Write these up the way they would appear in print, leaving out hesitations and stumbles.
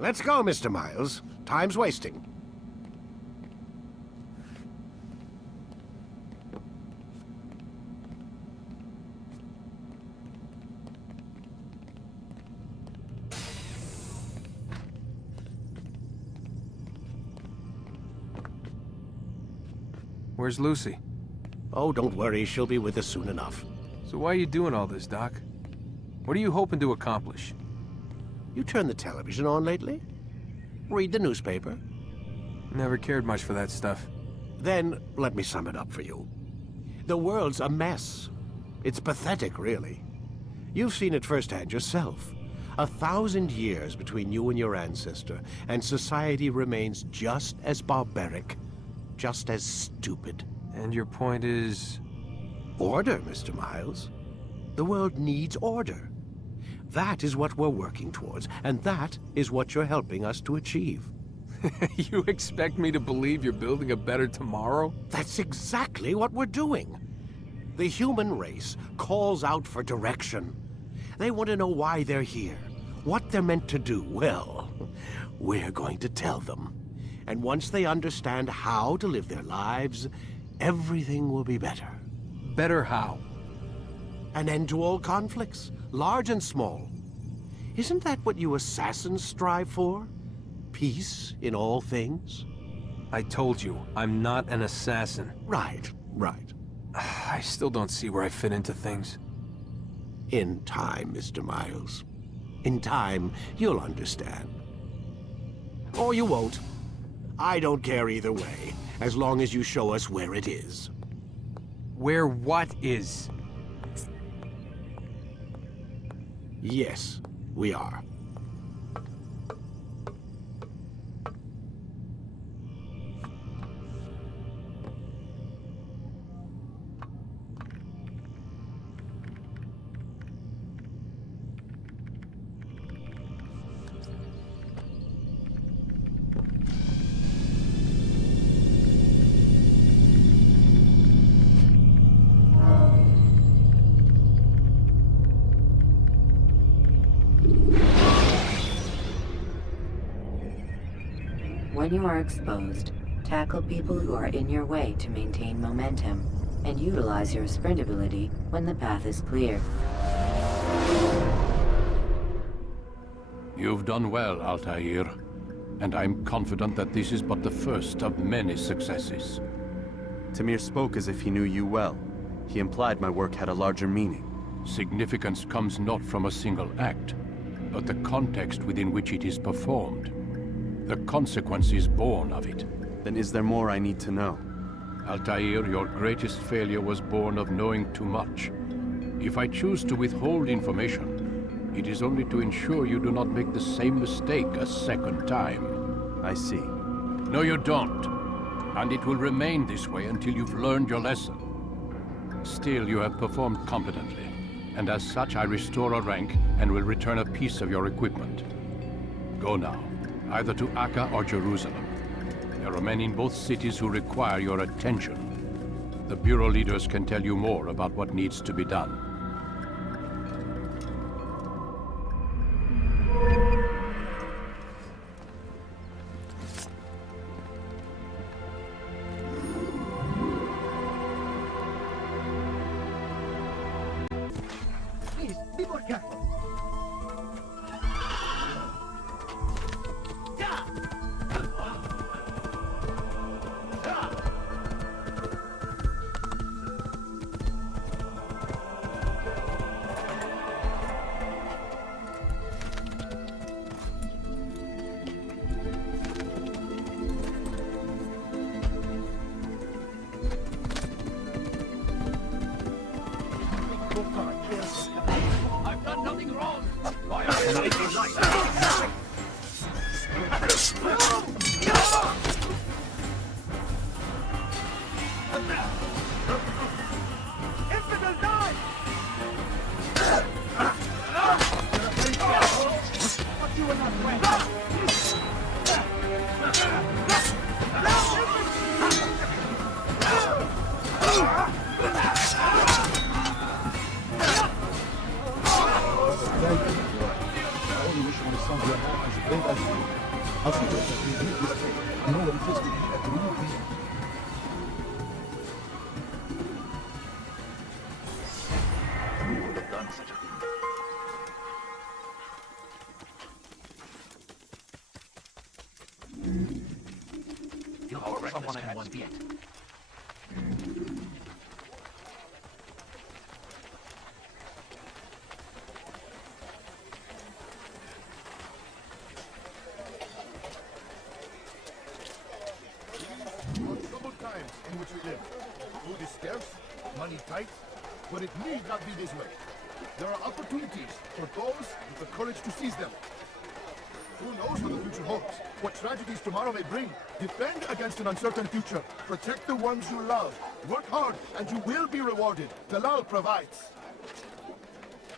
Let's go, Mr. Miles. Time's wasting. Where's Lucy? Oh, don't worry. She'll be with us soon enough. So why are you doing all this, Doc? What are you hoping to accomplish? You turned the television on lately? Read the newspaper? Never cared much for that stuff. Then, let me sum it up for you. The world's a mess. It's pathetic, really. You've seen it firsthand yourself. 1,000 years between you and your ancestor, and society remains just as barbaric, just as stupid. And your point is? Order, Mr. Miles. The world needs order. That is what we're working towards, and that is what you're helping us to achieve. You expect me to believe you're building a better tomorrow? That's exactly what we're doing. The human race calls out for direction. They want to know why they're here, what they're meant to do. Well, we're going to tell them. And once they understand how to live their lives, everything will be better. Better how? An end to all conflicts, large and small. Isn't that what you assassins strive for? Peace in all things? I told you, I'm not an assassin. Right, right. I still don't see where I fit into things. In time, Mr. Miles. In time, you'll understand. Or you won't. I don't care either way, as long as you show us where it is. Where what is? Yes, we are. When you are exposed, tackle people who are in your way to maintain momentum, and utilize your sprint ability when the path is clear. You've done well, Altair, and I'm confident that this is but the first of many successes. Tamir spoke as if he knew you well. He implied my work had a larger meaning. Significance comes not from a single act, but the context within which it is performed. The consequence is born of it. Then is there more I need to know? Altair, your greatest failure was born of knowing too much. If I choose to withhold information, it is only to ensure you do not make the same mistake a second time. I see. No, you don't. And it will remain this way until you've learned your lesson. Still, you have performed competently, and as such I restore a rank and will return a piece of your equipment. Go now, either to Akka or Jerusalem. There are men in both cities who require your attention. The Bureau leaders can tell you more about what needs to be done. Please, be more careful. I've done nothing wrong! Why are you making like that? Infidel, die! But you will not win. I only wish you would have sung your I'll see what I know what it is to be a human being. Who would have done such a thing? Someone had one yet. Troubled times in which we live. Food is scarce, money tight, but it need not be this way. There are opportunities for those with the courage to seize them. Who knows what the future holds? What tragedies tomorrow may bring? Defend against an uncertain future. Protect the ones you love. Work hard, and you will be rewarded. Talal provides.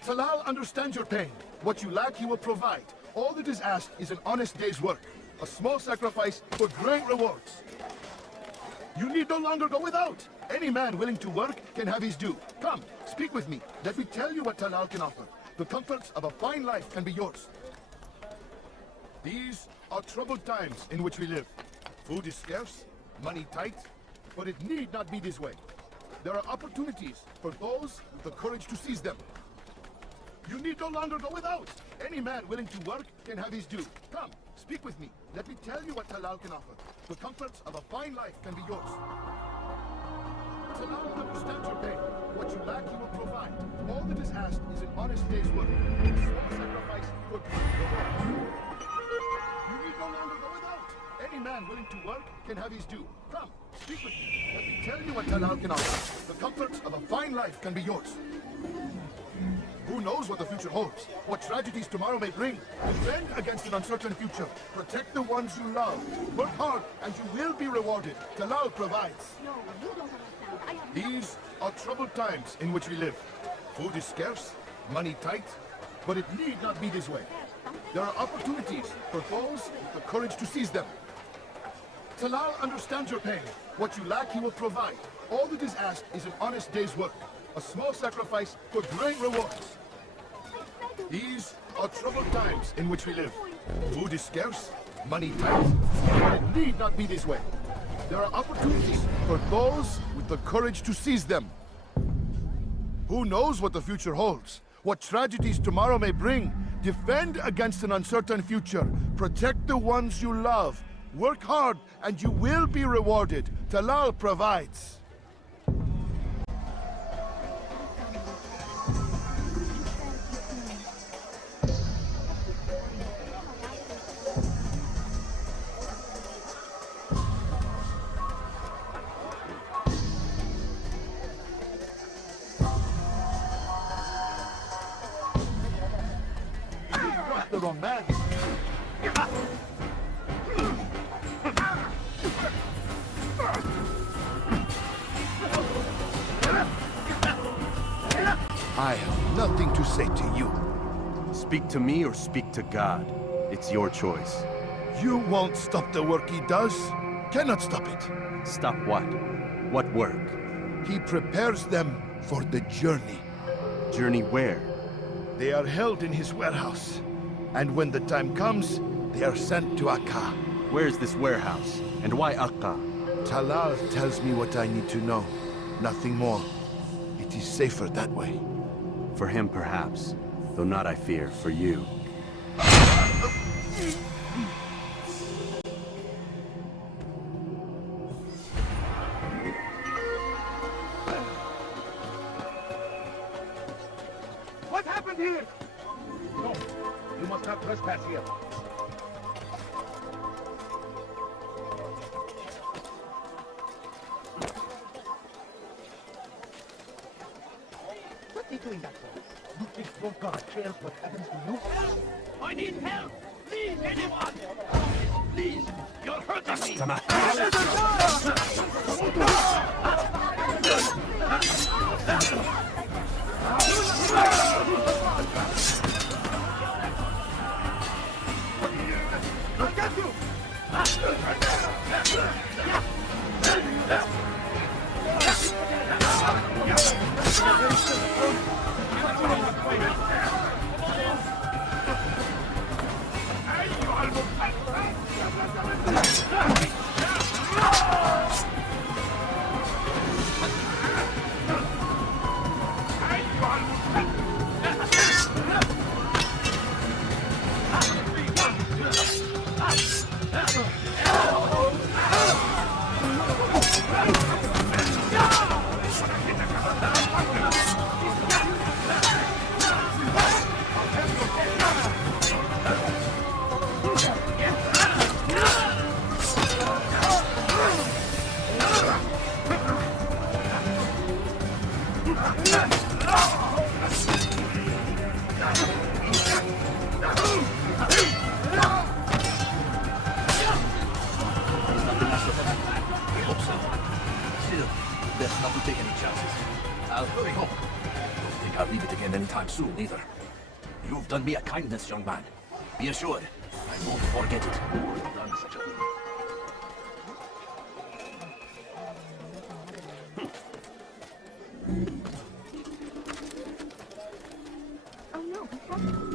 Talal understands your pain. What you lack, he will provide. All that is asked is an honest day's work. A small sacrifice for great rewards. You need no longer go without. Any man willing to work can have his due. Come, speak with me. Let me tell you what Talal can offer. The comforts of a fine life can be yours. These are troubled times in which we live. Food is scarce, money tight, but it need not be this way. There are opportunities for those with the courage to seize them. You need no longer go without. Any man willing to work can have his due. Come, speak with me. Let me tell you what Talal can offer. The comforts of a fine life can be yours. Talal understands your pain. What you lack, he will provide. All that is asked is an honest day's work. A small sacrifice for great reward. You need no longer go without. Any man willing to work can have his due. Come, speak with me. Let me tell you what Talal can offer. The comforts of a fine life can be yours. Who knows what the future holds? What tragedies tomorrow may bring? Defend against an uncertain future. Protect the ones you love. Work hard, and you will be rewarded. Talal provides. No, you don't understand. I have These are troubled times in which we live. Food is scarce, money tight, but it need not be this way. There are opportunities for those with the courage to seize them. Talal understands your pain. What you lack, he will provide. All that is asked is an honest day's work. A small sacrifice for great rewards. These are troubled times in which we live. Food is scarce, money tight, but it need not be this way. There are opportunities for those with the courage to seize them. Who knows what the future holds? What tragedies tomorrow may bring? Defend against an uncertain future. Protect the ones you love. Work hard, and you will be rewarded. Talal provides. The wrong man. I have nothing to say to you. Speak to me or speak to God. It's your choice. You won't stop the work he does. Cannot stop it. Stop what? What work? He prepares them for the journey. Journey where? They are held in his warehouse. And when the time comes, they are sent to Akka. Where's this warehouse? And why Akka? Talal tells me what I need to know. Nothing more. It is safer that way. For him, perhaps. Though not, I fear, for you. What happened here? No, you must not trespass here. What are you doing that for? You think no God cares what happens to you? I need help! Please, anyone! Please, you're hurting me! I'll get you! You are best not to take any chances. I'll hurry home. Don't think I'll leave it again anytime soon, either. You've done me a kindness, young man. Be assured, I won't forget it. Done such a thing. Oh no, what's happening?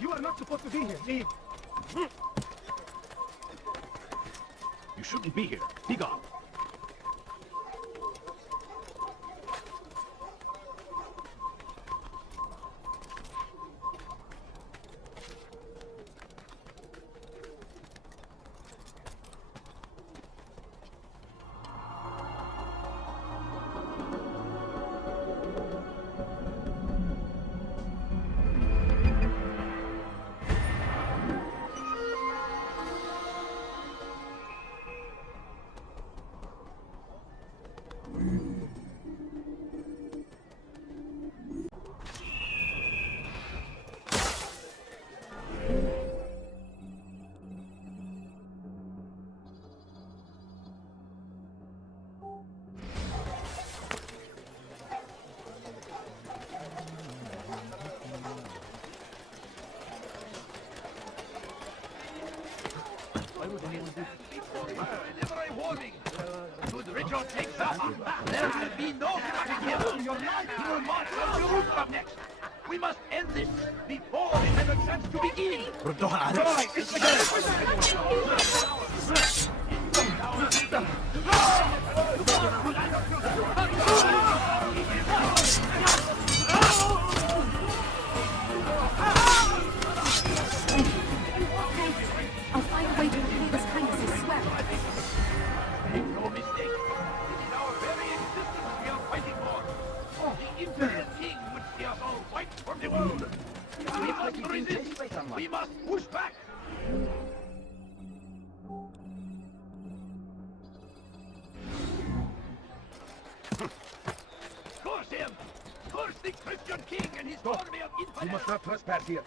You are not supposed to be here. Leave. You shouldn't be here. Be gone. Deliver a warning. Should Richard take us, there will be no cracking him. Your life will march on Jerusalem next. We must end this before it has a chance to begin. Right, it's I'll find a way to repay this kindness, I swear. Make no mistake. It is our very existence we are fighting for. The Imperial King would see us all fight for the world. We must resist. We must push back. Curse him! Curse the Christian King and his army of infidels! You must not trespass here.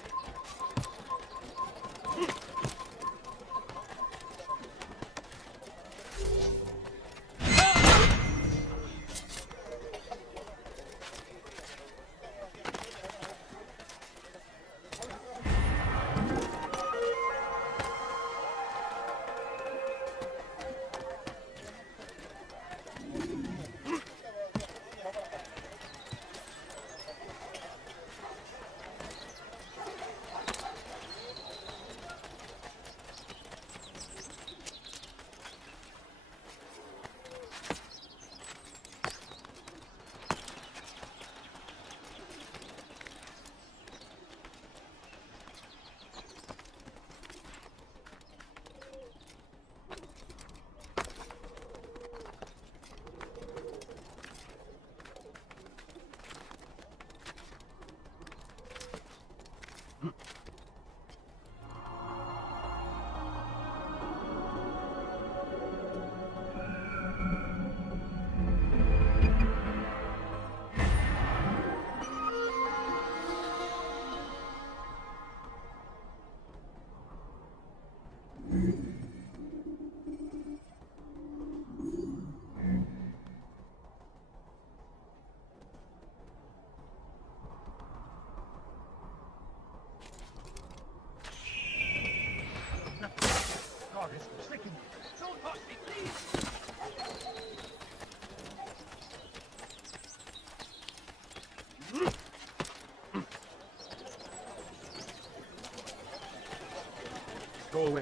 Go away.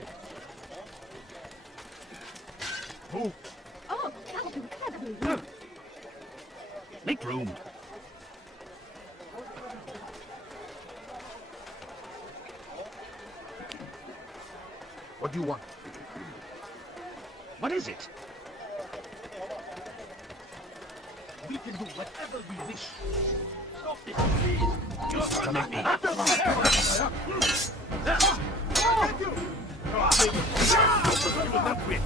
Move. Oh, that'll do. That'll do. Make room. What do you want? What is it? We can do whatever we wish. Stop this, please. You're hurting me. You will not win.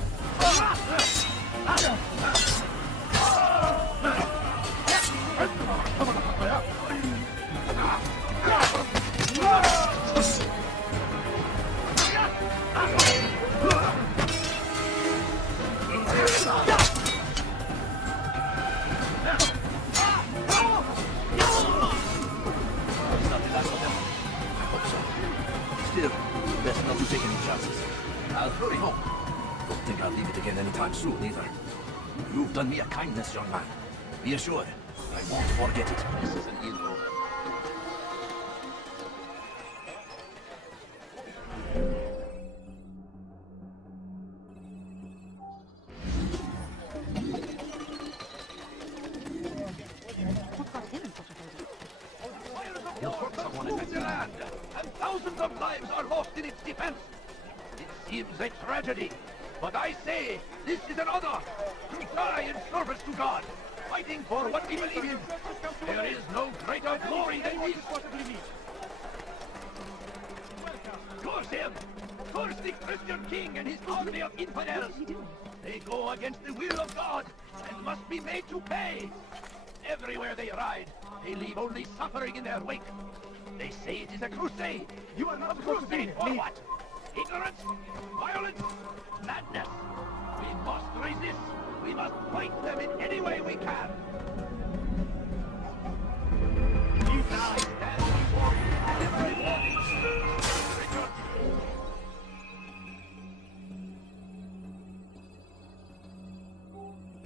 Still, best not to take any chances. I'll hurry home. Don't think I'll leave it again anytime soon, either. You've done me a kindness, young man. Be assured, I won't forget it. This is an ill omen. You'll hurt someone at your hand, and thousands of lives are lost in its defense. It seems a tragedy, but I say this is an honor to die in service to God, fighting for what we believe in. There is no greater glory than this. Curse him! Curse the Christian king and his army of infidels! They go against the will of God and must be made to pay. Everywhere they ride, they leave only suffering in their wake. They say it is a crusade. You are not a crusade for what? Ignorance? Violence? Madness? We must resist. We must fight them in any way we can. I stand before you every morning. Richard.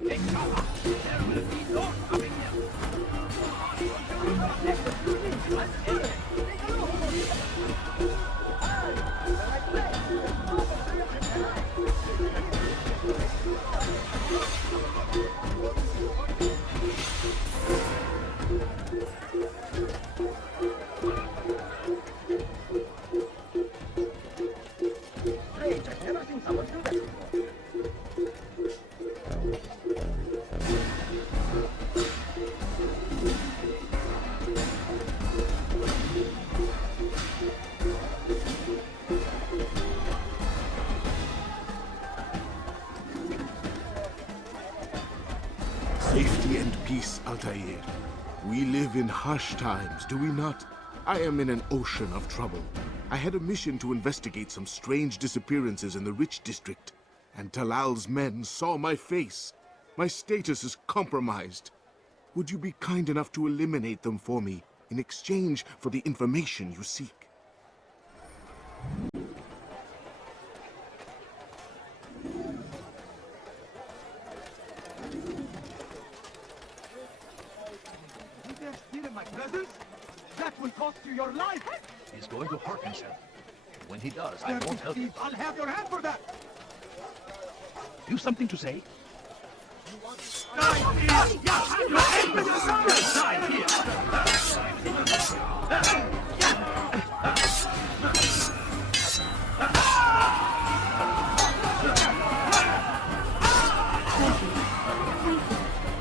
Take cover. There will be no stopping him. I've never seen someone do that before. Safety and peace, Altair. We live in harsh times, do we not? I am in an ocean of trouble. I had a mission to investigate some strange disappearances in the Rich District, and Talal's men saw my face. My status is compromised. Would you be kind enough to eliminate them for me in exchange for the information you seek? You dare steal in my presence? That will cost you your life! He's going to hurt himself. When he does, I won't help him. I'll have your hand for that! You something to say?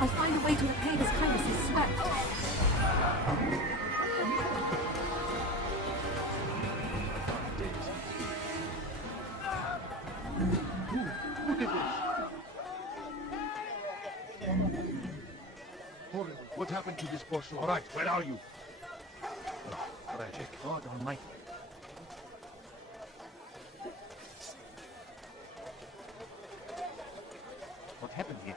I'll find a way to repay this kindness' sweat. Horrible. What happened to this poor soul? All right, where are you? Tragic. God almighty. What happened here?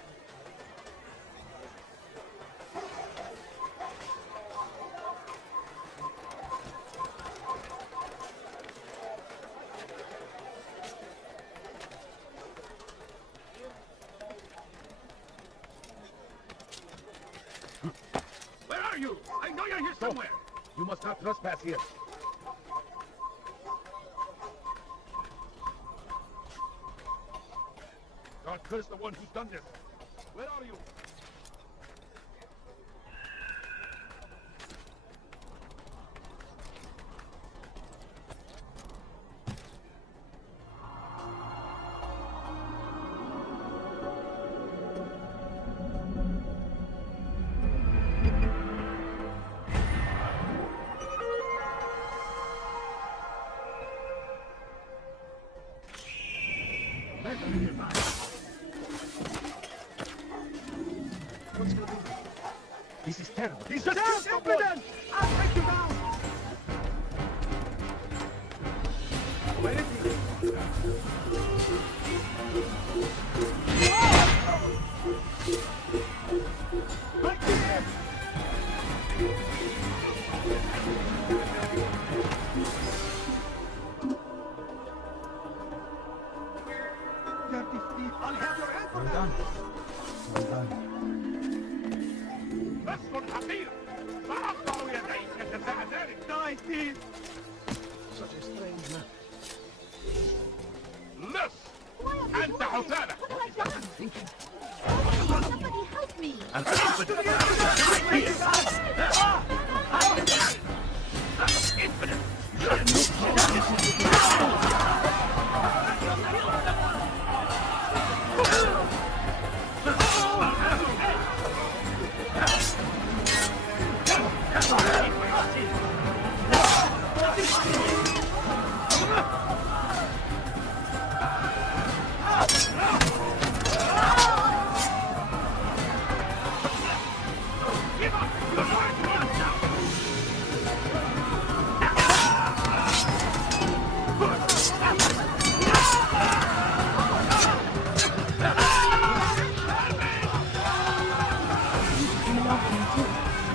Where are you? I know you're here somewhere! You must not trespass here. God curse the one who's done this. Where are you? What's going on? This is terrible. He's just impudent! I'll take you down! Where is he? My kid! Dirty thief! I'll have your head for that! Well done. Well done. رسم حقير سأقطع يديك جزاء ذلك. Die, thief! Such a strange man. لص أنت حسالة. What have I done? Thinking. Somebody help me!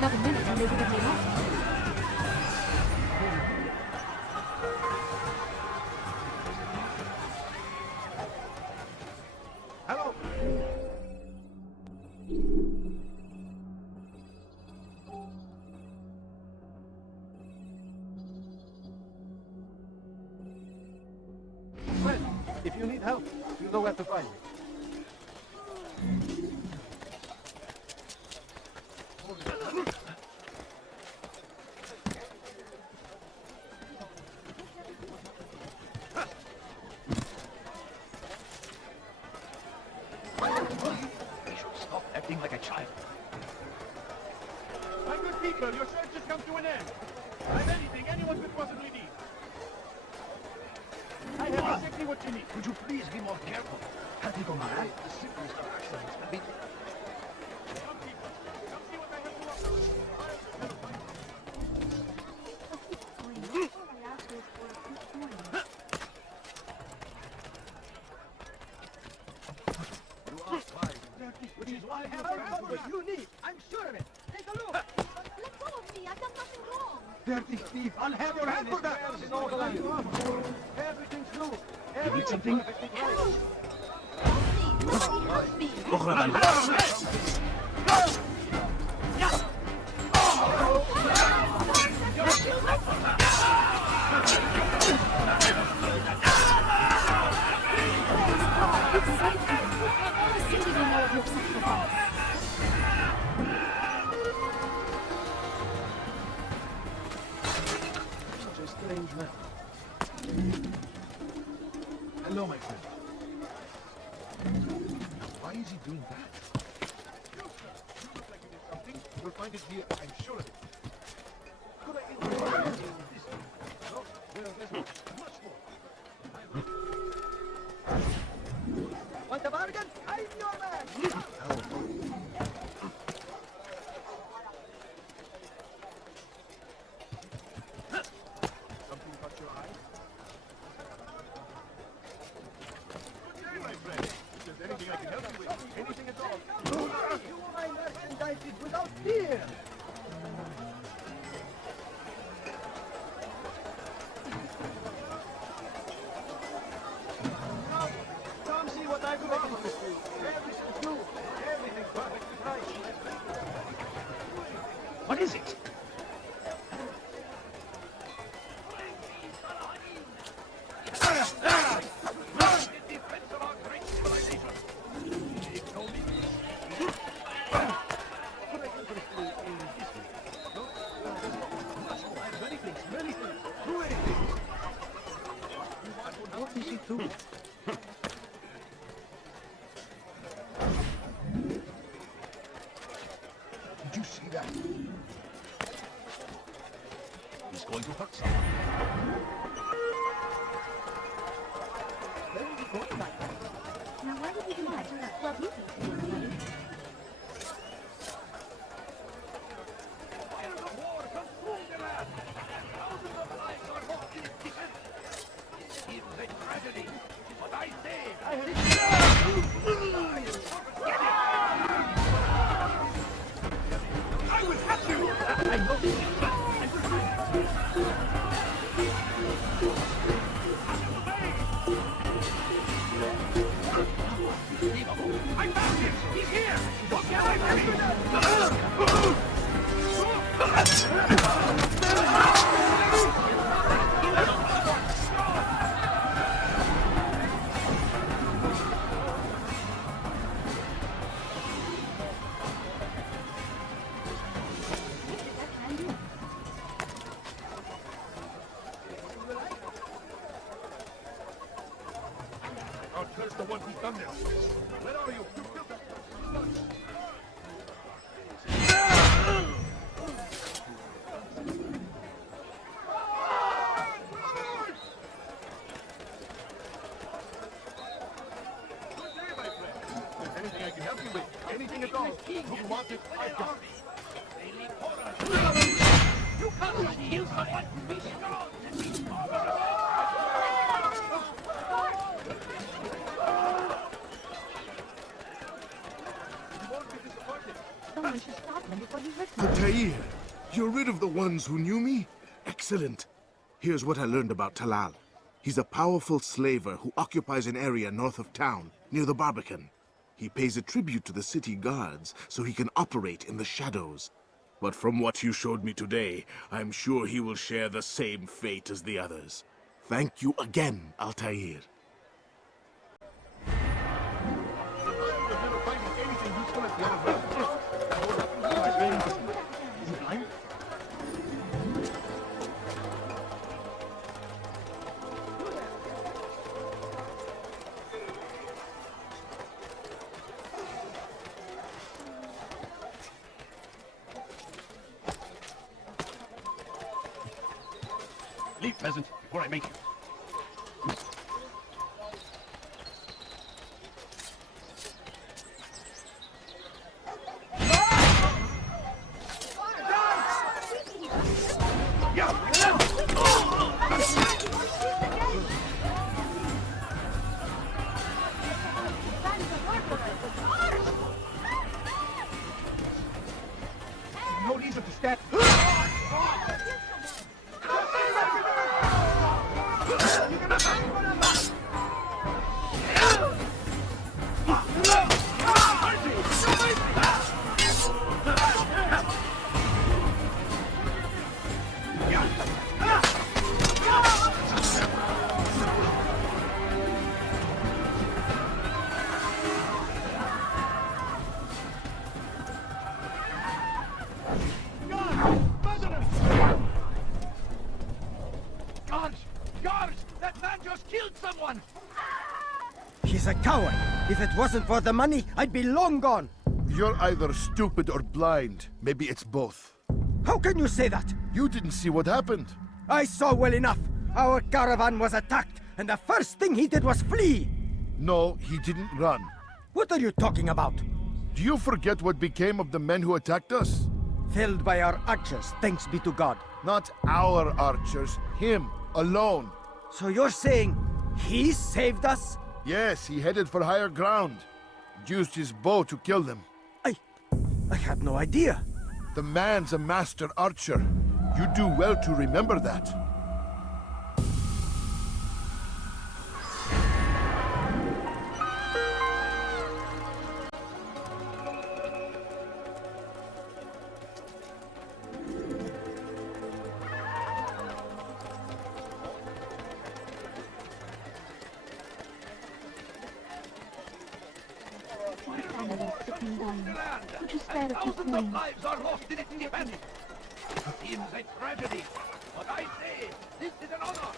Another minute and they would have been off. Hello! Well, if you need help, you know where to find me. He should stop acting like a child. My good people, your search has come to an end. I'm anything anyone could possibly need. I have exactly what you need. Could you please be more careful? Tactical man, the simplest of accidents can be... Come, people. Come see what I have to offer. You asked why. Which is why I have What you need. I'm sure of it. Take a look. Let go of me! I've done nothing wrong! Dirty thief. I'll have your hand for that. Everything's true. You need something? Help! Help me! Somebody help me! The city will know of your sacrifice. Such a strange man. Hello, my friend. Why is he doing that? You look like you did something. You'll find it here, I'm sure of it. Could I interest you in this? No? Well, there's much more. Want a bargain? I'm your man! Something caught your eye? Good day, my friend. If there's anything I can help you with, anything at all. You my merchandise is without fear! Come see what I've made. Everything's new. Everything's perfectly right. What is it? In defense of our great civilization, too. Did you see that? He's going to hurt someone. Where are you going like that? Now why would you imagine that? Well, you can see it. Fire the war! Consume the land! Thousands of lives are lost in its defense! It seems a tragedy, but I say... I will catch you! I know. I found him! He's here! Don't get away from me! I'll curse the one who's done this. Where are you? Anything I can help you with? Anything at all? You want it? I've got it. You can't just heal someone. Be strong and be strong. Someone should stop him before he hurts me. Altair, you're rid of the ones who knew me? Excellent. Here's what I learned about Talal. He's a powerful slaver who occupies an area north of town, near the Barbican. He pays a tribute to the city guards so he can operate in the shadows. But from what you showed me today, I'm sure he will share the same fate as the others. Thank you again, Altair. Leave, peasant, before I make you. No reason to stand. Guards! That man just killed someone! He's a coward. If it wasn't for the money, I'd be long gone. You're either stupid or blind. Maybe it's both. How can you say that? You didn't see what happened. I saw well enough. Our caravan was attacked, and the first thing he did was flee. No, he didn't run. What are you talking about? Do you forget what became of the men who attacked us? Felled by our archers, thanks be to God. Not our archers, him, alone. So you're saying he saved us? Yes, he headed for higher ground. Used his bow to kill them. I had no idea. The man's a master archer. You do well to remember that. Thousands of lives are lost in its defense. It seems a tragedy, but I say this is an honor.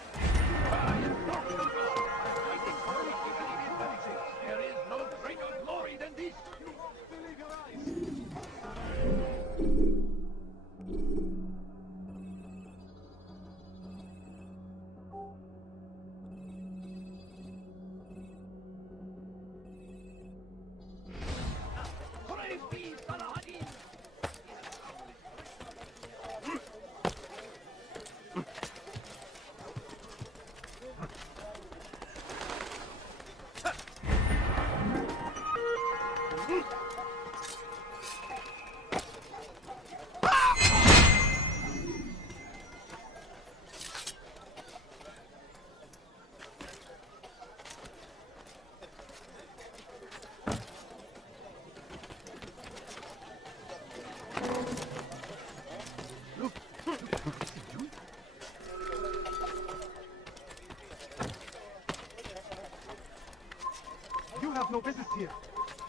I am talking about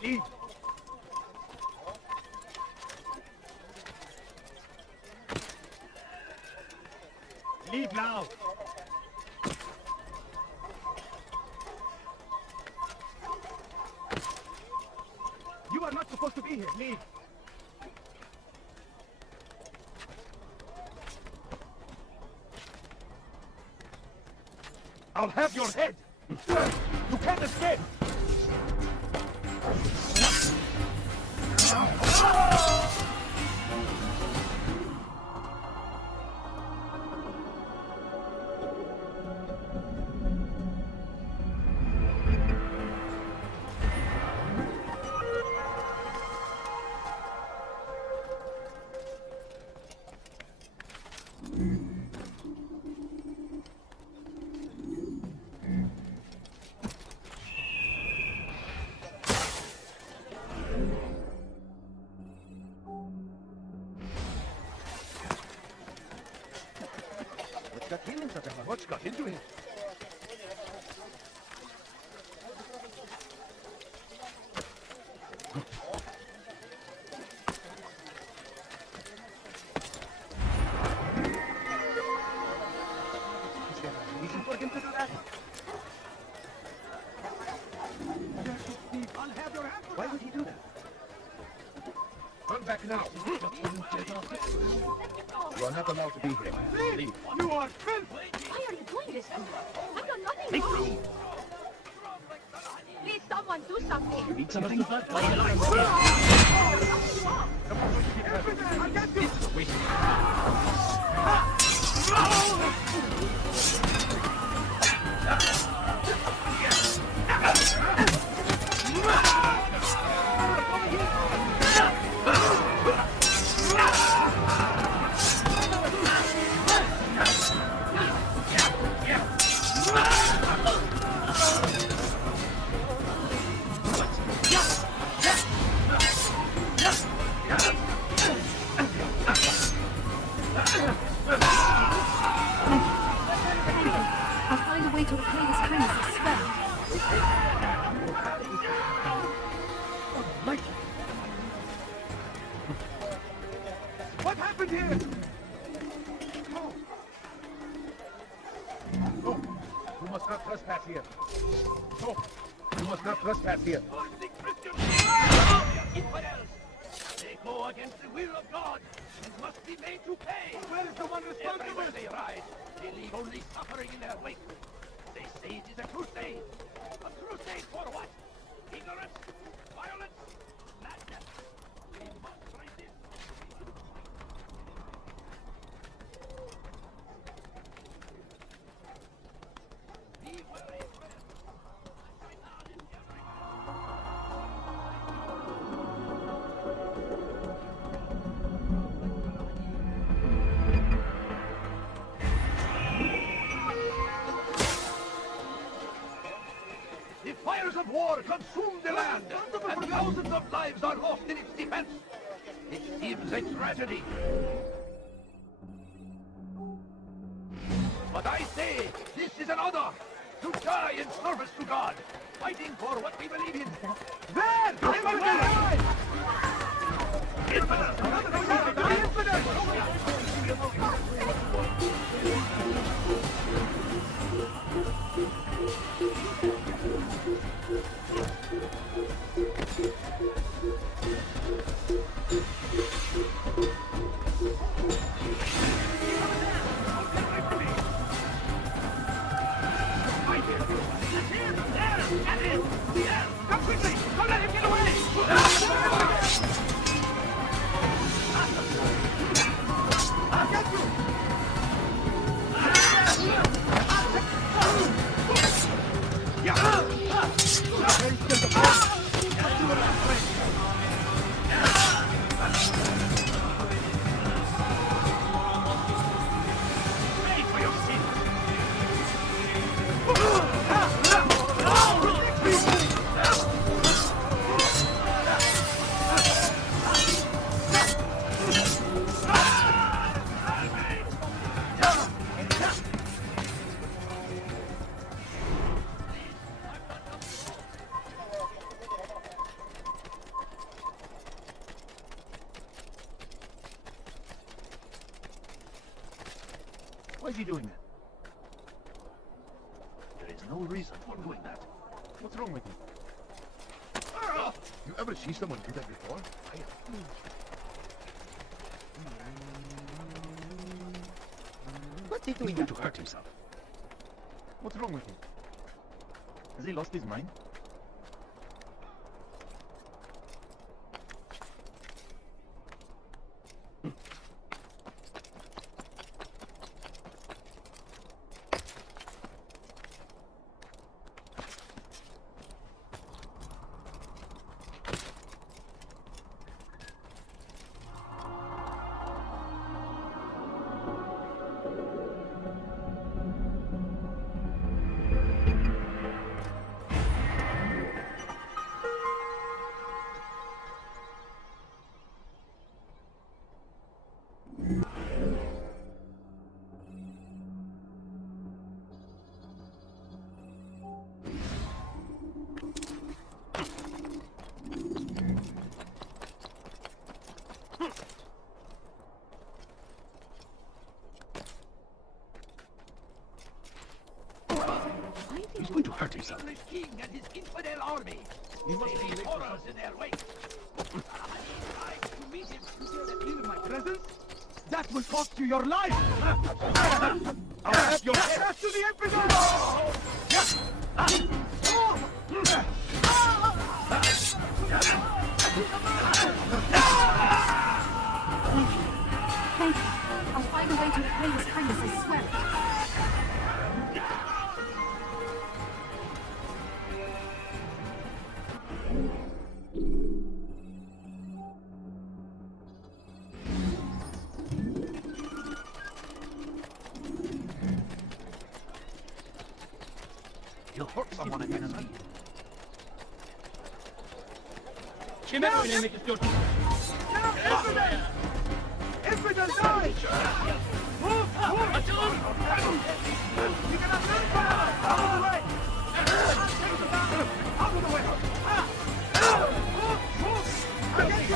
Leave. Leave now. You are not supposed to be here. Leave. I'll have your head. You can't escape. What's got into him? Is there a reason for him to do that? Why would he do that? Come back now. You are not allowed to be here. Leave. You are filthy! Why are you doing this to me? I've done nothing wrong. Please, someone do something. You need something? I'll get you! Wait. I'll find a way to repay this kindness, I swear. What happened here? No, you must not trespass here. No, you must not trespass here. Infidels! They go against the will of God and must be made to pay. Where is the one responsible? Everywhere they rise, they leave only suffering in their wake. They say it is a crusade. A crusade for what? Ignorance? Violence? Madness? We must resist. Be wary, friends. Assassinate is gathering. The fires of war consume the land, and thousands of lives are lost in its defense. It seems a tragedy. But I say, this is an honor to die in service to God, fighting for what we believe in. There! Come quickly! Don't let him get away! Why is he doing that? There is no reason for doing that. What's wrong with you? You ever see someone do that before? What's he doing? He's going to hurt himself. What's wrong with him? Has he lost his mind? He's going to hurt himself. The king and his infidel army. He must be late for horrors in their wake. I like to meet him. In my presence? That will cost you your life! I'll have your head. Death to the Emperor! Thank you. I'll find a way to repay his kindness, I swear it. He'll hurt someone against me. Infidel, die! Move! Move! You cannot run fast! Out of the way! Out of the way! Move! Move! Against you!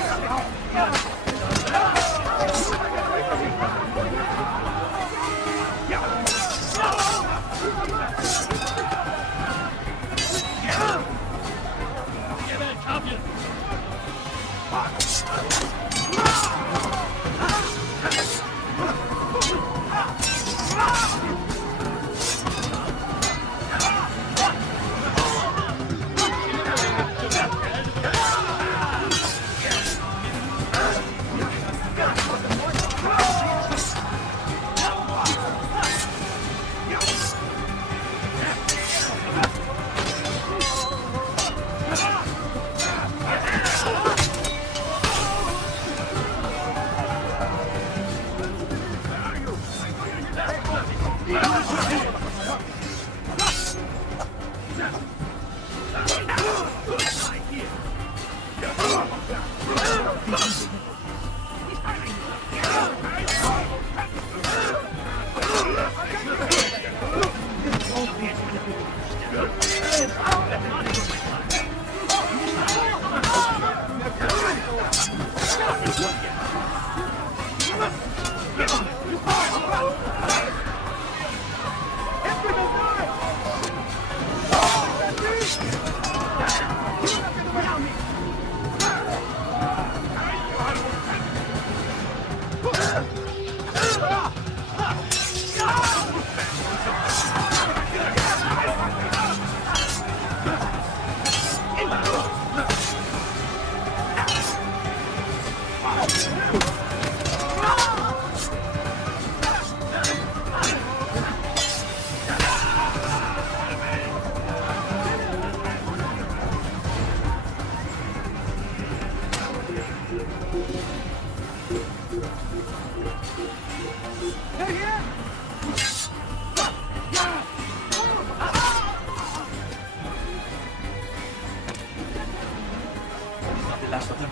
Last of them?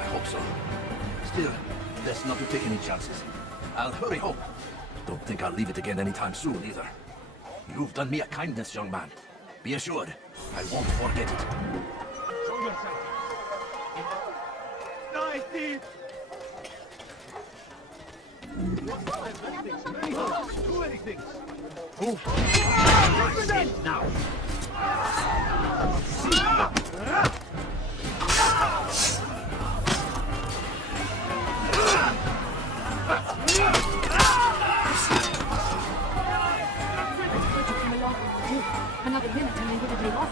I hope so. Still, best not to take any chances. I'll hurry home. Don't think I'll leave it again anytime soon, either. You've done me a kindness, young man. Be assured, I won't forget it. Show yourself. Nice, Steve! Too many things. Now. Another minute and they would have been off.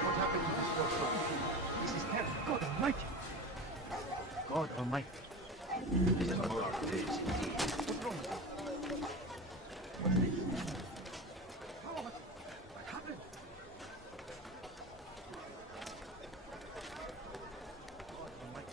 What happened in this world? This is terrible. God Almighty. God Almighty. This is one of our days indeed. What's wrong with you? What happened? God Almighty.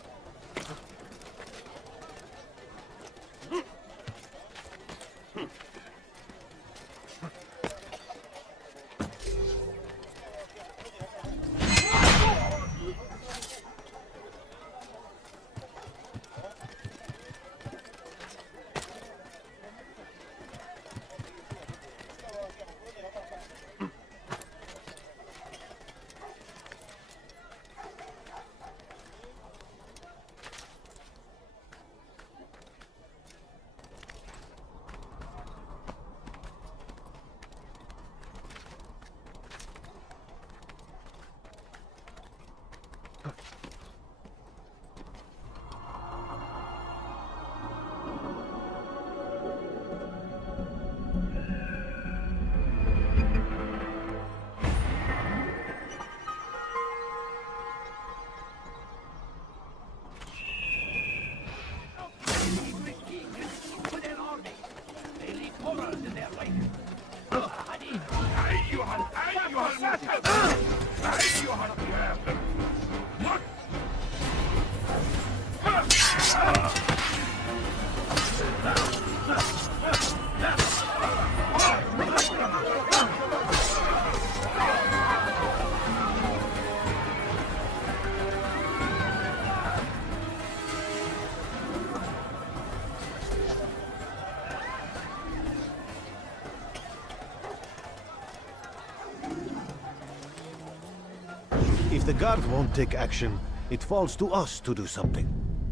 If the guard won't take action, it falls to us to do something.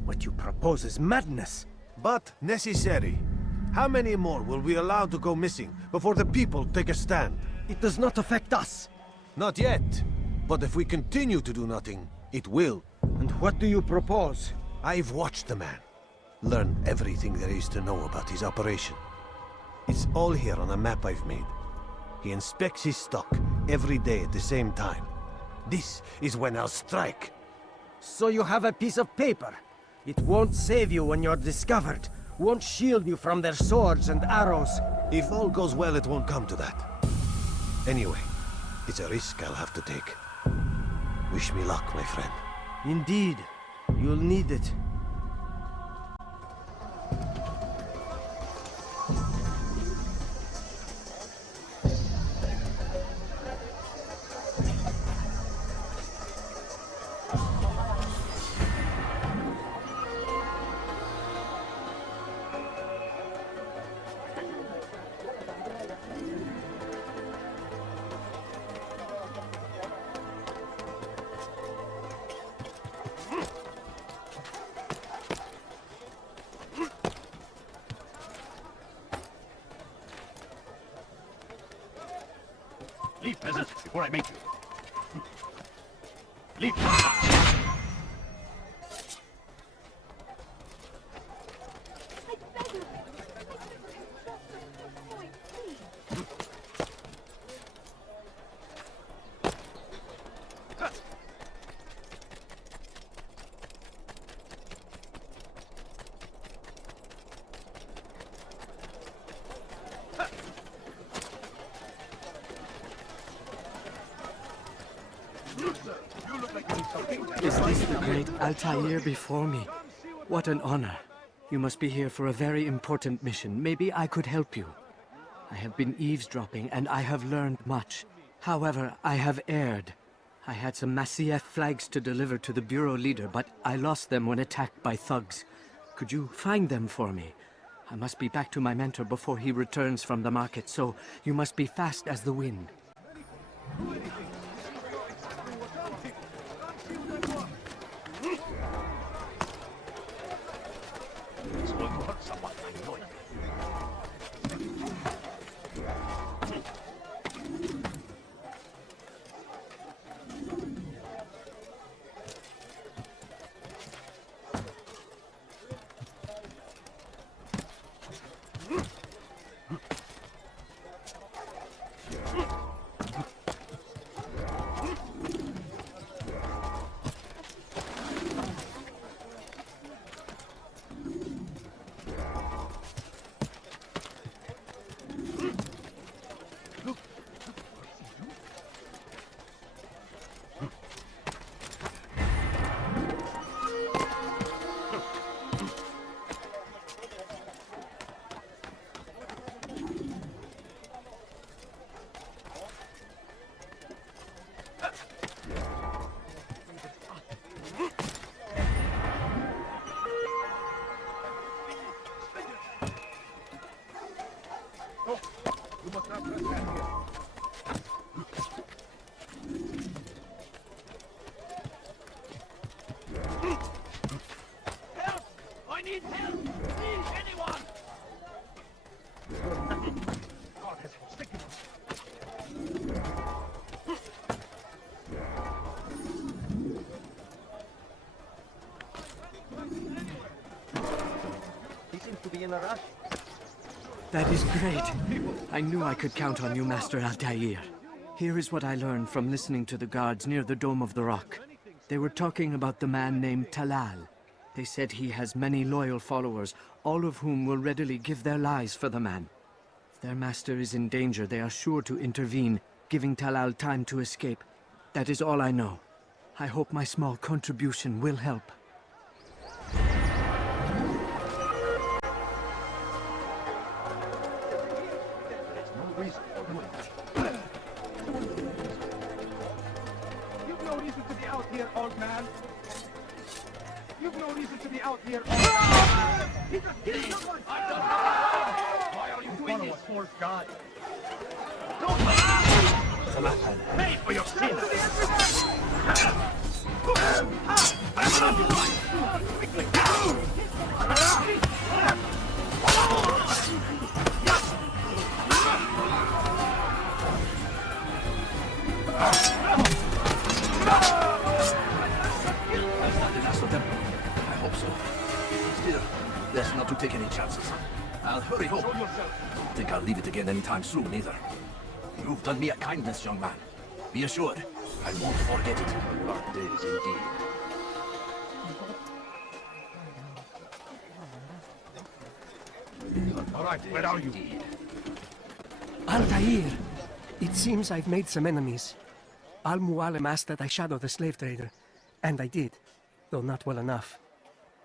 What you propose is madness. But necessary. How many more will we allow to go missing before the people take a stand? It does not affect us. Not yet. But if we continue to do nothing, it will. And what do you propose? I've watched the man. Learn everything there is to know about his operation. It's all here on a map I've made. He inspects his stock every day at the same time. This is when I'll strike. So you have a piece of paper. It won't save you when you're discovered. Won't shield you from their swords and arrows. If all goes well, it won't come to that. Anyway, it's a risk I'll have to take. Wish me luck, my friend. Indeed. You'll need it. Leave, peasant, before I make you. Leave. Is this the great Altair before me? What an honor. You must be here for a very important mission. Maybe I could help you. I have been eavesdropping, and I have learned much. However, I have erred. I had some Masyaf flags to deliver to the Bureau leader, but I lost them when attacked by thugs. Could you find them for me? I must be back to my mentor before he returns from the market, so you must be fast as the wind. hurt someone I know. In a rush. That is great. I knew I could count on you, Master Altair. Here is what I learned from listening to the guards near the Dome of the Rock. They were talking about the man named Talal. They said he has many loyal followers, all of whom will readily give their lives for the man. If their master is in danger, they are sure to intervene, giving Talal time to escape. That is all I know. I hope my small contribution will help. You've no reason to be out here, old man. You've no reason to be out here, old man. He just killed someone. Why are you doing this? False god. Don't pay for your sins! Quickly! I hope so. Still, best not to take any chances. I'll hurry home. Don't think I'll leave it again anytime soon, either. You've done me a kindness, young man. Be assured, I won't forget it. Dark days indeed. All right, where are you? Altair! It seems I've made some enemies. Al-Mualim asked that I shadow the slave trader, and I did, though not well enough.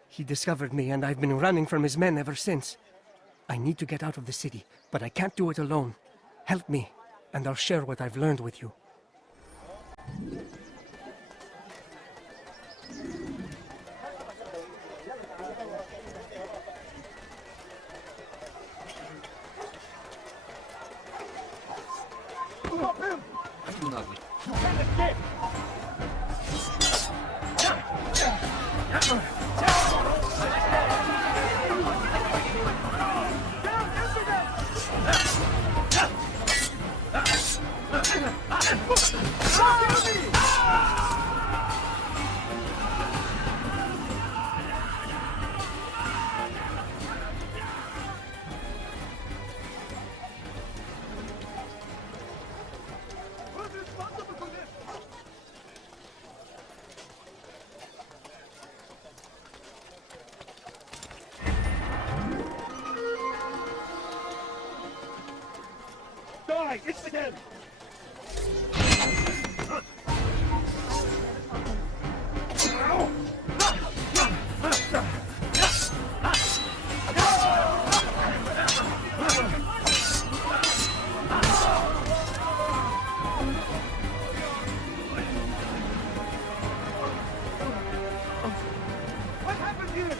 He discovered me, and I've been running from his men ever since. I need to get out of the city, but I can't do it alone. Help me, and I'll share what I've learned with you. It's the end! What happened here?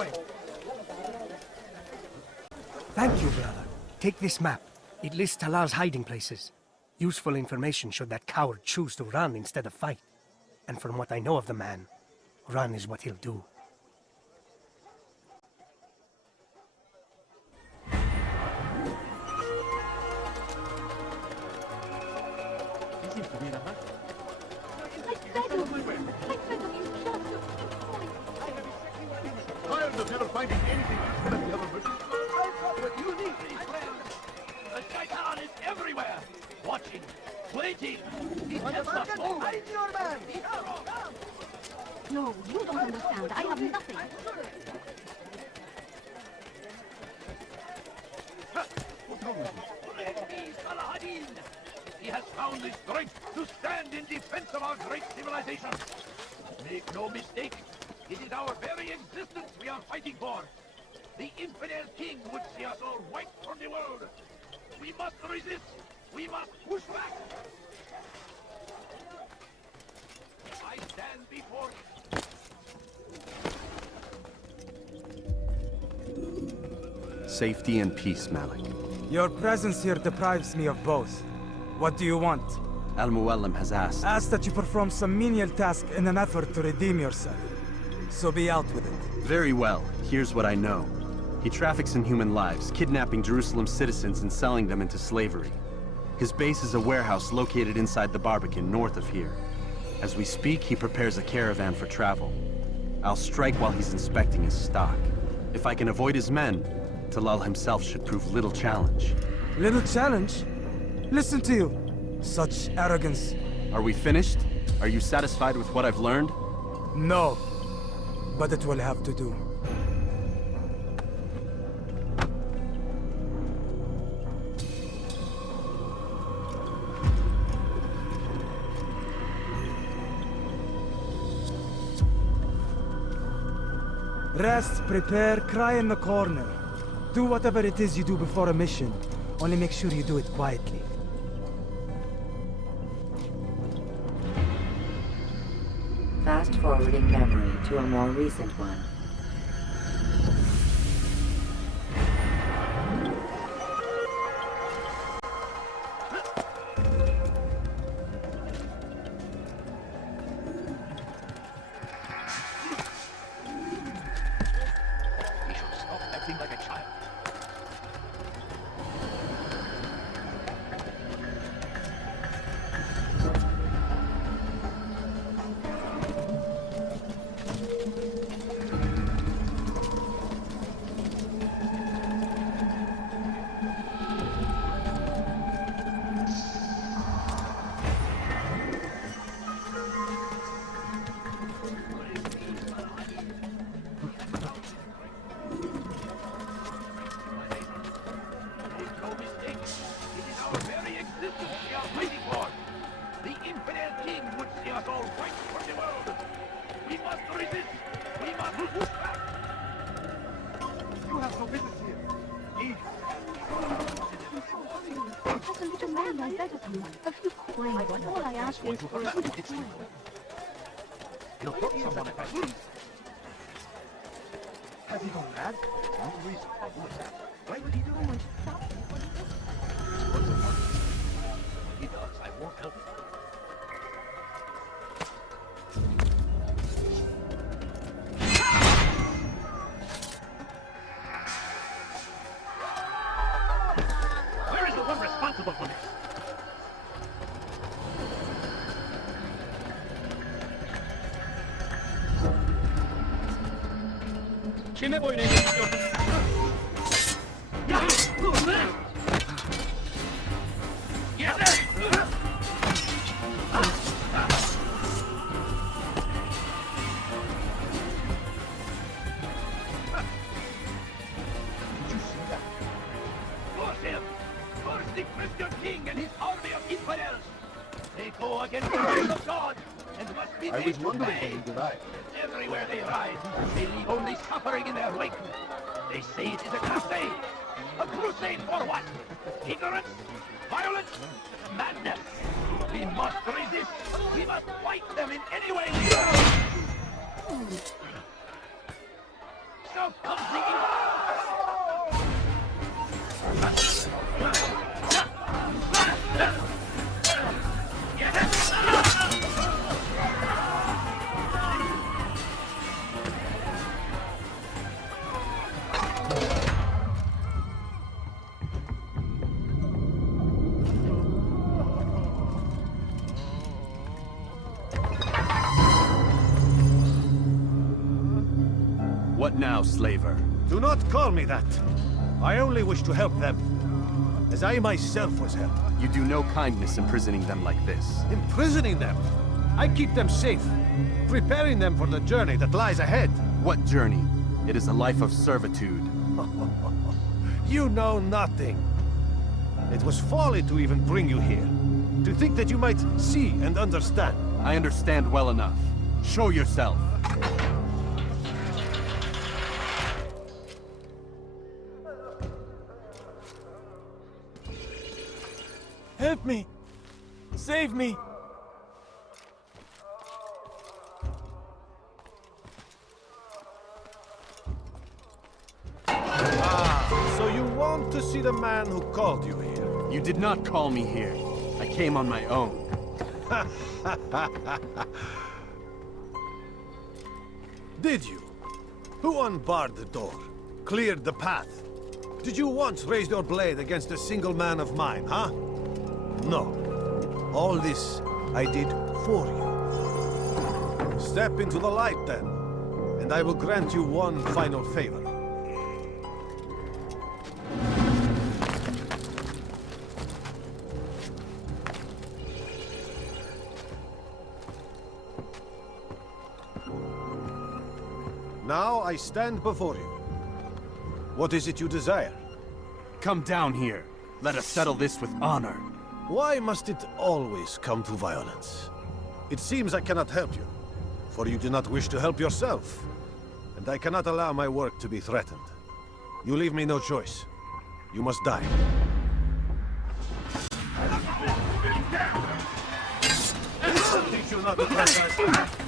way. Thank you, brother. Take this map. It lists Talal's hiding places. Useful information should that coward choose to run instead of fight. And from what I know of the man, run is what he'll do. Tired of never finding anything useful at the other merchants. I've got what you need, my friend. The shaitan is everywhere. Watching, waiting. He gets us all. Hide your man! No, you don't understand. I have nothing. He has found the strength to stand in defense of our great civilization. Make no mistake, it is our very existence we are fighting for. The infidel king would see us all wiped from the world. We must resist. We must push back. I stand before you. Safety and peace, Malik. Your presence here deprives me of both. What do you want? Al-Muallim has asked. Asked that you perform some menial task in an effort to redeem yourself. So be out with it. Very well. Here's what I know. He traffics in human lives, kidnapping Jerusalem citizens and selling them into slavery. His base is a warehouse located inside the Barbican, north of here. As we speak, he prepares a caravan for travel. I'll strike while he's inspecting his stock. If I can avoid his men, Talal himself should prove little challenge. Little challenge? Listen to you. Such arrogance. Are we finished? Are you satisfied with what I've learned? No. But it will have to do. Rest, prepare, cry in the corner. Do whatever it is you do before a mission. Only make sure you do it quietly. Fast-forwarding memory to a more recent one. He should stop acting like a child. Make no mistake, it is our very existence we are fighting for. The infidel king would see us all wiped from the world. We must resist. We must push back. You have no business here. Leave. As a little man, I begged of you. A few coins. All I ask is for a few coins. You'll hurt someone if I leave. Has he gone mad? No reason. Why would he do that? He does. I won't help him. Where is the one responsible for this? ¿Quién voy Force him! Force the Christian king and his army of infidels! They go against the will of God and must be I made was to wondering pay. when you denied. Everywhere they ride, they leave only suffering in their wake. They say it is a crusade. A crusade for what? Ignorance? Violence? Madness? We must resist. We must fight them in any way we can. So What now, slaver? Do not call me that. I only wish to help them, as I myself was helped. You do no kindness imprisoning them like this. Imprisoning them? I keep them safe, preparing them for the journey that lies ahead. What journey? It is a life of servitude. You know nothing. It was folly to even bring you here. To think that you might see and understand. I understand well enough. Show yourself. Help me! Save me! So you want to see the man who called you here? You did not call me here. I came on my own. Did you? Who unbarred the door? Cleared the path? Did you once raise your blade against a single man of mine, huh? No. All this I did for you. Step into the light, then, and I will grant you one final favor. Now I stand before you. What is it you desire? Come down here. Let us settle this with honor. Why must it always come to violence? It seems I cannot help you, for you do not wish to help yourself. And I cannot allow my work to be threatened. You leave me no choice. You must die. Teach you not to trespass.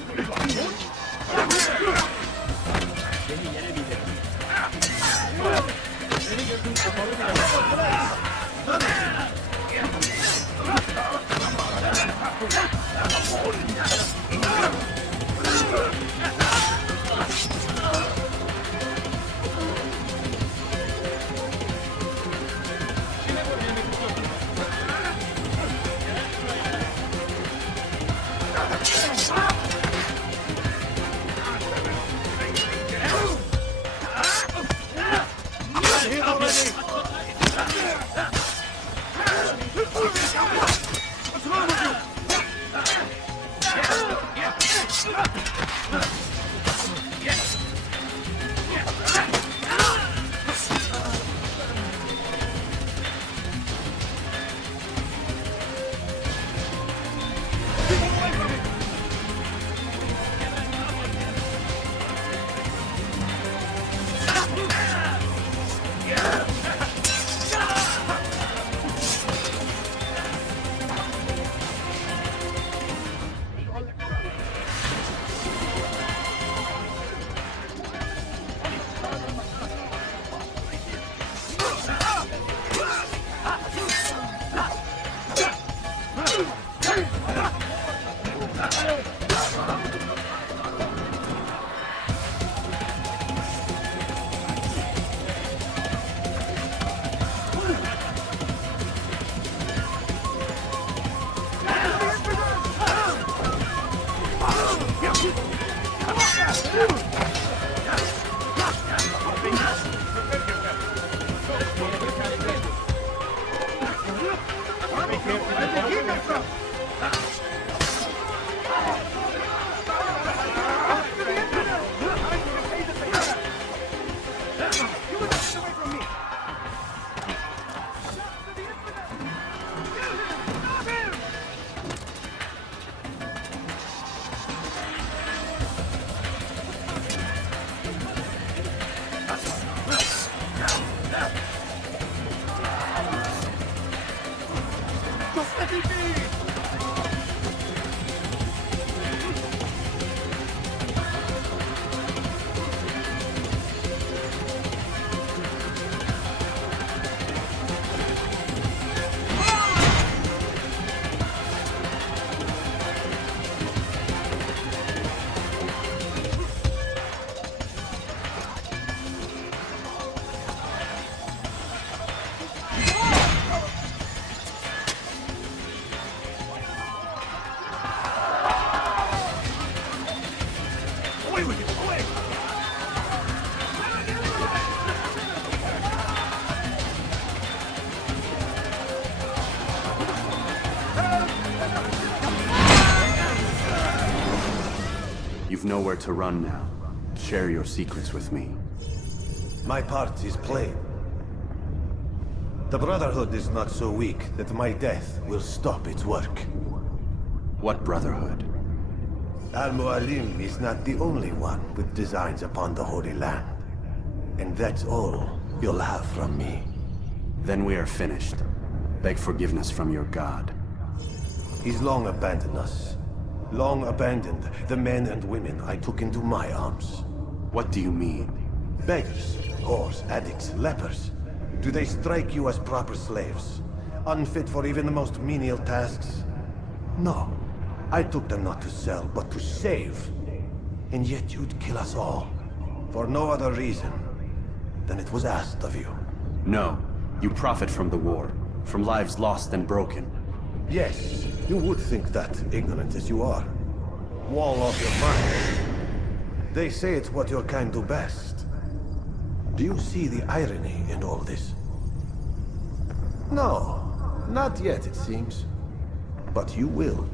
You've nowhere to run now. Share your secrets with me. My part is plain. The Brotherhood is not so weak that my death will stop its work. What Brotherhood? Al-Mualim is not the only one with designs upon the Holy Land. And that's all you'll have from me. Then we are finished. Beg forgiveness from your god. He's long abandoned us. Long abandoned the men and women I took into my arms. What do you mean? Beggars, whores, addicts, lepers. Do they strike you as proper slaves? Unfit for even the most menial tasks? No. I took them not to sell, but to save. And yet you'd kill us all. For no other reason than it was asked of you. No. You profit from the war. From lives lost and broken. Yes, you would think that, ignorant as you are. Wall off your mind. They say it's what your kind do best. Do you see the irony in all this? No, not yet, it seems. But you will.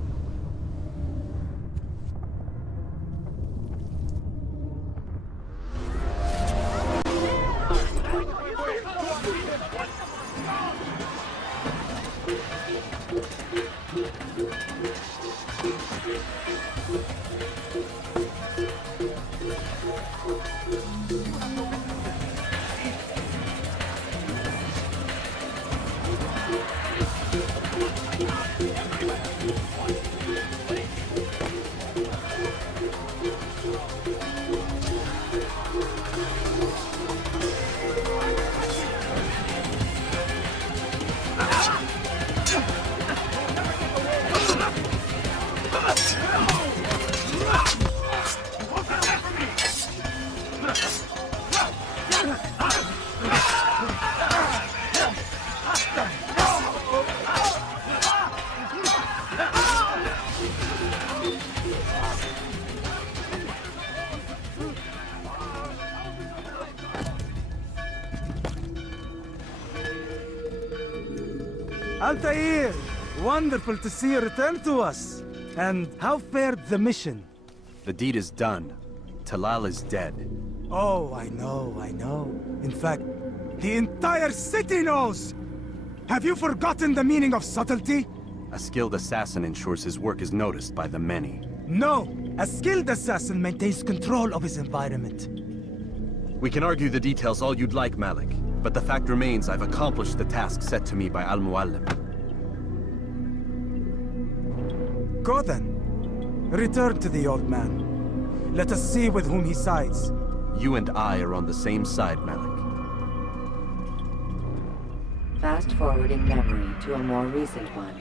Altair! Wonderful to see you return to us. And how fared the mission? The deed is done. Talal is dead. Oh, I know. In fact, the entire city knows! Have you forgotten the meaning of subtlety? A skilled assassin ensures his work is noticed by the many. No! A skilled assassin maintains control of his environment. We can argue the details all you'd like, Malik. But the fact remains I've accomplished the task set to me by Al-Mualim. Go then. Return to the old man. Let us see with whom he sides. You and I are on the same side, Malik. Fast-forwarding memory to a more recent one.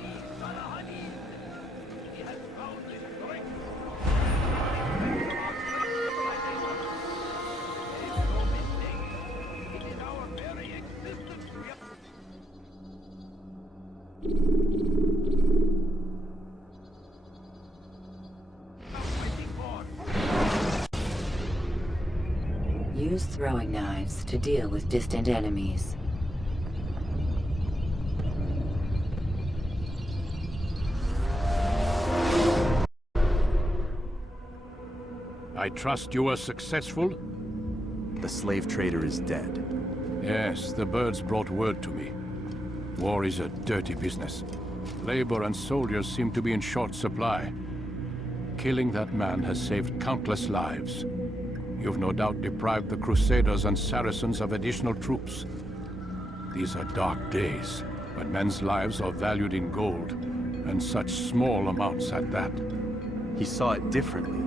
Use throwing knives to deal with distant enemies. I trust you were successful? The slave trader is dead. Yes, the birds brought word to me. War is a dirty business. Labor and soldiers seem to be in short supply. Killing that man has saved countless lives. You've no doubt deprived the Crusaders and Saracens of additional troops. These are dark days, but men's lives are valued in gold, and such small amounts at that. He saw it differently.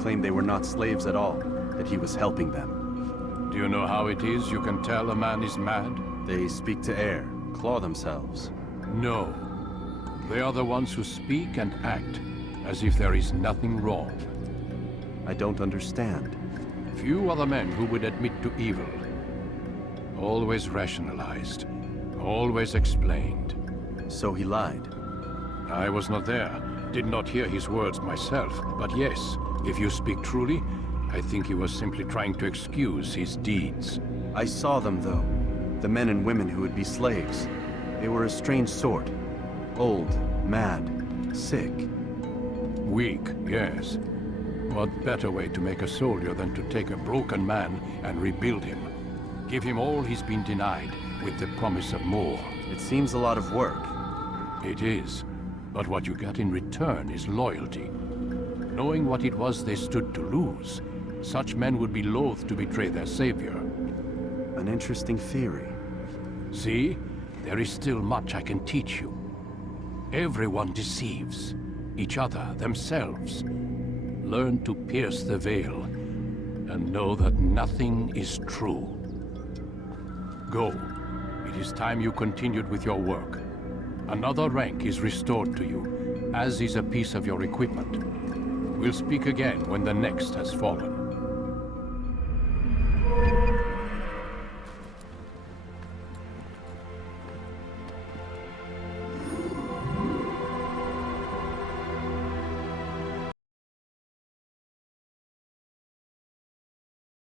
Claimed they were not slaves at all, that he was helping them. Do you know how it is you can tell a man is mad? They speak to air, claw themselves. No. They are the ones who speak and act as if there is nothing wrong. I don't understand. Few are the men who would admit to evil. Always rationalized. Always explained. So he lied? I was not there. Did not hear his words myself. But yes, if you speak truly, I think he was simply trying to excuse his deeds. I saw them, though. The men and women who would be slaves. They were a strange sort. Old, mad, sick. Weak, yes. What better way to make a soldier than to take a broken man and rebuild him? Give him all he's been denied, with the promise of more. It seems a lot of work. It is. But what you get in return is loyalty. Knowing what it was they stood to lose, such men would be loath to betray their savior. An interesting theory. See? There is still much I can teach you. Everyone deceives. Each other, themselves. Learn to pierce the veil, and know that nothing is true. Go. It is time you continued with your work. Another rank is restored to you, as is a piece of your equipment. We'll speak again when the next has fallen.